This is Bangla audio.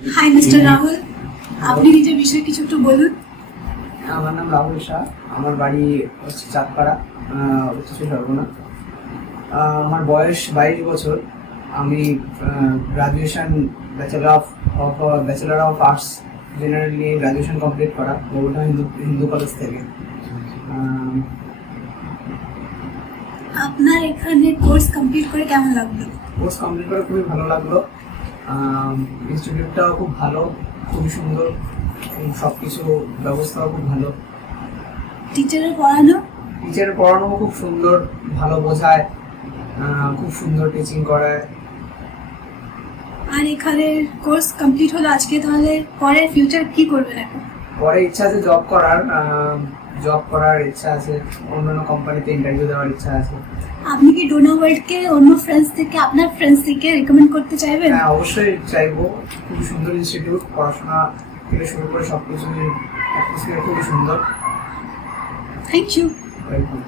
হাই মিস্টার রাহুল, আপনি নিজের বিষয়ে কিছু একটু বলুন। আমার নাম রাহুল শাহ, আমার বাড়ি হচ্ছে চাঁদপাড়া, উত্তর সরবনা। আমার বয়স 22 বছর। আমি graduation bachelor of arts general নিয়ে গ্রাজুয়েশন কমপ্লিট করা গোবর্ধন হিন্দু কলেজ থেকে। আপনার এখানে কোর্স কমপ্লিট করে কেমন লাগলো? কোর্স কমপ্লিট করে খুবই ভালো লাগলো। ইনস্টিটিউটটাও খুব ভালো, খুবই সুন্দর, সব কিছু ব্যবস্থাও খুব ভালো। টিচারের পড়ানো খুব সুন্দর, ভালো বোঝায়, খুব সুন্দর টিচিং করায়। আর এখানে কোর্স কমপ্লিট হলো আজকে, তাহলে পরে ফিউচার কি করবেন? এখন পরে ইচ্ছা আছে জব করার ইচ্ছা আছে, অন্যান্য কোম্পানিতে ইন্টারভিউ দেওয়ার ইচ্ছা আছে। আপনি কি ডোনা ওয়ার্ল্ডকে অন্য আপনার ফ্রেন্ডস থেকে রেকমেন্ড করতে চাইবেন? হ্যাঁ, অবশ্যই চাইবো। খুবই সুন্দর ইনস্টিটিউট, পড়াশোনা থেকে শুরু করে সবকিছু খুবই সুন্দর। Thank you. ওয়েলকাম।